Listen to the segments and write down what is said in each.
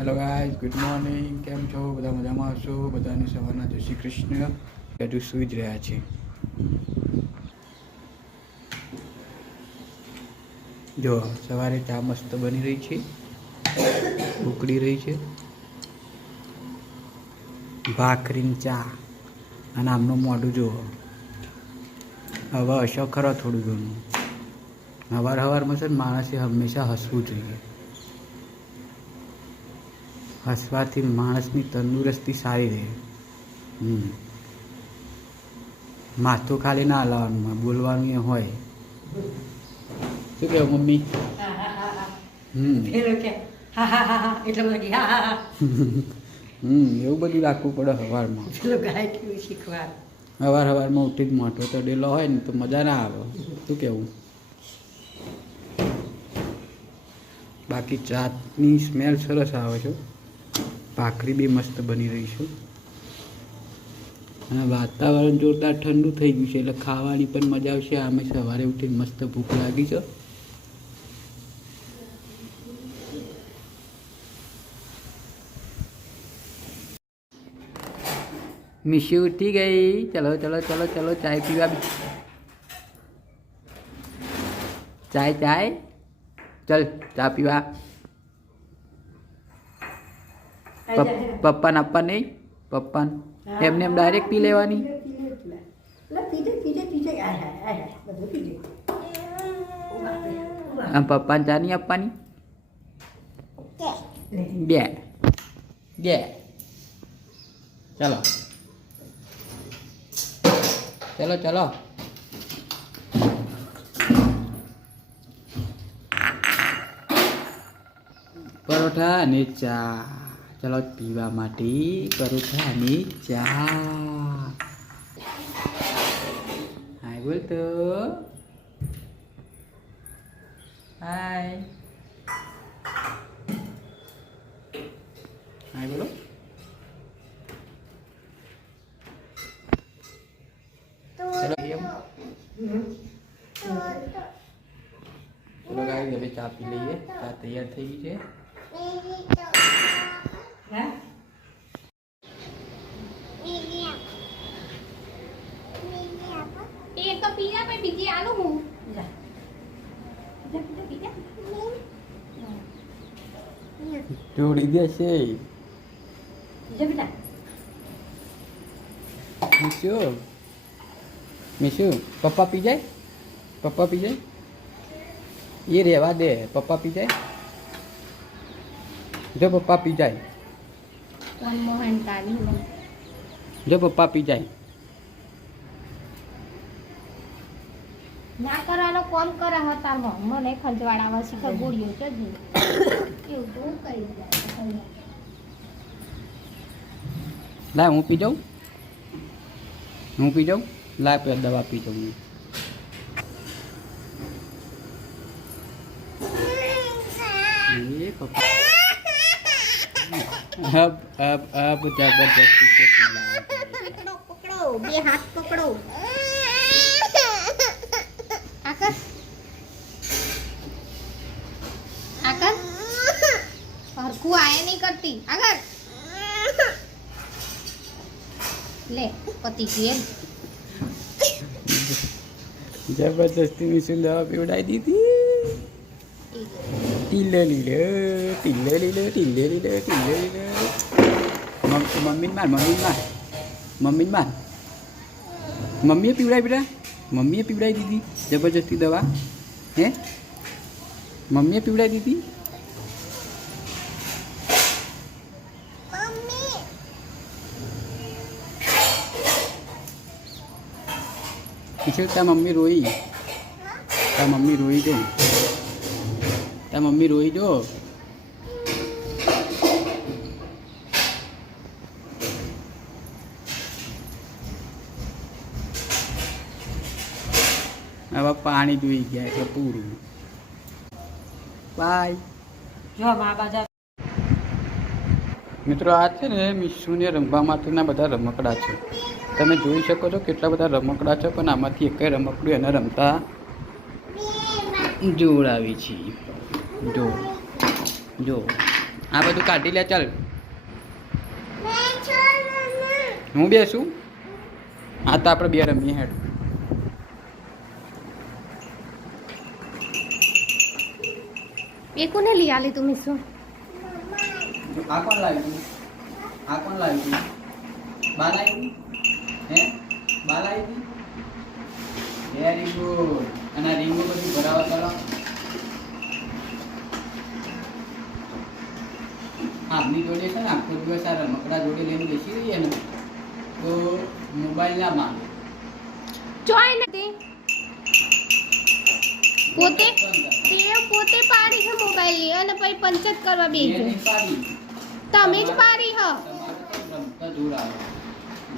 Hello guys good morning કેમ છો? બધા મજામાં હશો? બધાને સવારના જય શ્રી કૃષ્ણ. બધું સૂઈ જ રહ્યા છે જો, સવારે ચા મસ્ત બની રહી છે. ઉકળી રહી છે. ભાખરીની ચા. અને આમનું મોઢું જુઓ. હવે હશો ખરો થોડું ઘણું. હવાર હવારમાં છે માણસે હંમેશા હસવું જોઈએ. હસવાથી માણસની તંદુરસ્તી સારી રહે. માથું ખાલી ના હલાવવાનું બોલવાનું એ હોય. શું કહેવું મમ્મી? હમ. એવું બધું રાખવું પડે સવારમાં હવાર હવારમાં ઉઠી જ મોટો તડેલો હોય ને તો મજા ના આવે. શું કહેવું બાકી ચાટની સ્મેલ સરસ આવે છે ભાખરી બી મસ્ત બની રહી છે. અને વાતાવરણ જોરદાર ઠંડુ થઈ ગયું છે, એટલે ખાવાની પણ મજા આવશે. આમે સવારે ઉઠીને મસ્ત ભૂખ લાગી છે. મિશી ઉઠી ગઈ. ચલો ચલો ચલો ચલો, ચાય પીવા ચાય ચાય. ચલ, ચા પીવા. પપ્પાને આપવા નહીં? પપ્પાને? એમને એમ ડાયરેક્ટ પી લેવાની? આમ પપ્પાને ચા નહીં આપવાની? બે. બે. ચલો. ચલો ચલો. પરોઠા અને ચા. ચલો પીવા માટે પરોઠા અને ચા હાય બોલ તો હાય હાય બોલો ચલો એમ ચલો ગાઈ હવે ચા પી લઈએ ચા તૈયાર થઈ ગઈ છે હા એક તો પીરા પણ બીજી આલું હું જા જોડી દે છે બેટા મીશુ મીશુ પપ્પા પી જાય પપ્પા પી જાય એ રહેવા દે પપ્પા પી જાય જો પપ્પા પી જાય મનમોહન તાની જો પપ્પા પી જાય. ના કરવાનો કોમ કરે હતા મને ખંજવાળાવા શીખર ગોળીઓ છે. એવું તો હું કરી જાય? લાય હું પી જાઉં? હું પી જાઉં? લાય પેલા દવા પી જાઉં. હું. પપ્પા. अब अब अब जबरदस्ती से पकड़ो पकड़ो बे हाथ पकड़ो आकर आकर और कु आए नहीं करती अगर ले पति पिए जबरदस्ती में सुंदर पीवड़ाई दी थी ટીલે લીલે ટીલે લીલે ટીલે લીલે ટીલે લીલે મમ- મમ્મીને માર મમ્મીને માર મમ્મીને માર મમ્મીએ પીવડાવી બેટા મમ્મીએ પીવડાવી દીધી જબરજસ્તી દવા હે મમ્મીએ પીવડાવી દીધી કિશોર તા મમ્મી રોઈ તા મમ્મી રોઈ જો તા મમ્મી રોઈ જો હવે પાણી જોઈ ગયા છે પૂરું બાય મિત્રો આ છે ને મિશુને રમવા માટેના બધા રમકડા છે. તમે જોઈ શકો છો કેટલા બધા રમકડા છે પણ આમાંથી એક રમકડું એને રમતા જોડાવી છે. જો જો. આ બધું કાઢી લે ચાલ. હું બેસું? હા તો આપણે બે રમીએ હેડ. એ કોને લઈ આલી તું મિસુ? આ કોણ લાવી આ કોણ લાવી બા લાવ્યું હે? બા લાવી વેરી ગુડ અને આ રીંગો બધું ભરાવા ચાલો. આપની જોડે છે ને આખો દિવસ આ રમકડા જોડે લઈને બેસી રહીએ ને તો મોબાઈલ ના માંગે. જોઈ નથી પોતે તે પોતે પાડી છે મોબાઈલ અને પછી પંચત કરવા બેસી તમે જ પાડી હ.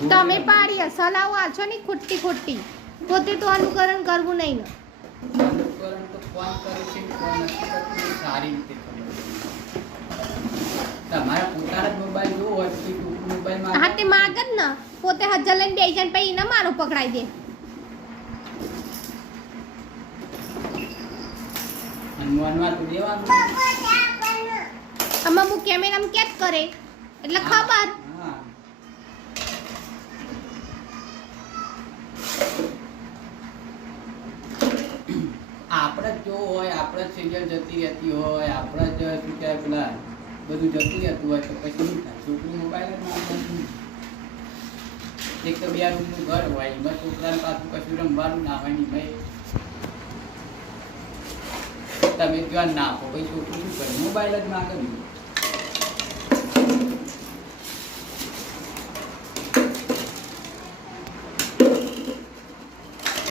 તમે પાડી હ. સલાહ આછો ની ખોટી ખોટી. પોતે તો અનુકરણ કરવું નહીં. ને અનુકરણ તો કોણ કરે છે? કોણ સારી રીતે ખબર. તમારા પોતાના મોબાઈલ જોવો હોય તો ટૂંકું મોબાઈલ હા તે માગ જ ને. પોતે હજાર લઈને બે જાય પછી એને મારો પકડાઈ દે. અને મોનમાં તો દેવાનું આમાં હું કેમેરામાં કરે? એટલે ખબર? આપણે જો હોય આપણે સિરિયલ જતી રહેતી હોય આપણે જ શું કહેવાય પેલા બધું જતું જતું હોય તો પછી શું થાય છોકરું મોબાઈલ જ ના એક તો બે રૂમનું ઘર હોય, એમાં છોકરાને પાછું કશું રમવાનું ના હોય ને ભાઈ. તમે ધ્યાન ના આપો ભાઈ, છોકરું શું કરે? મોબાઈલ જ કર્યું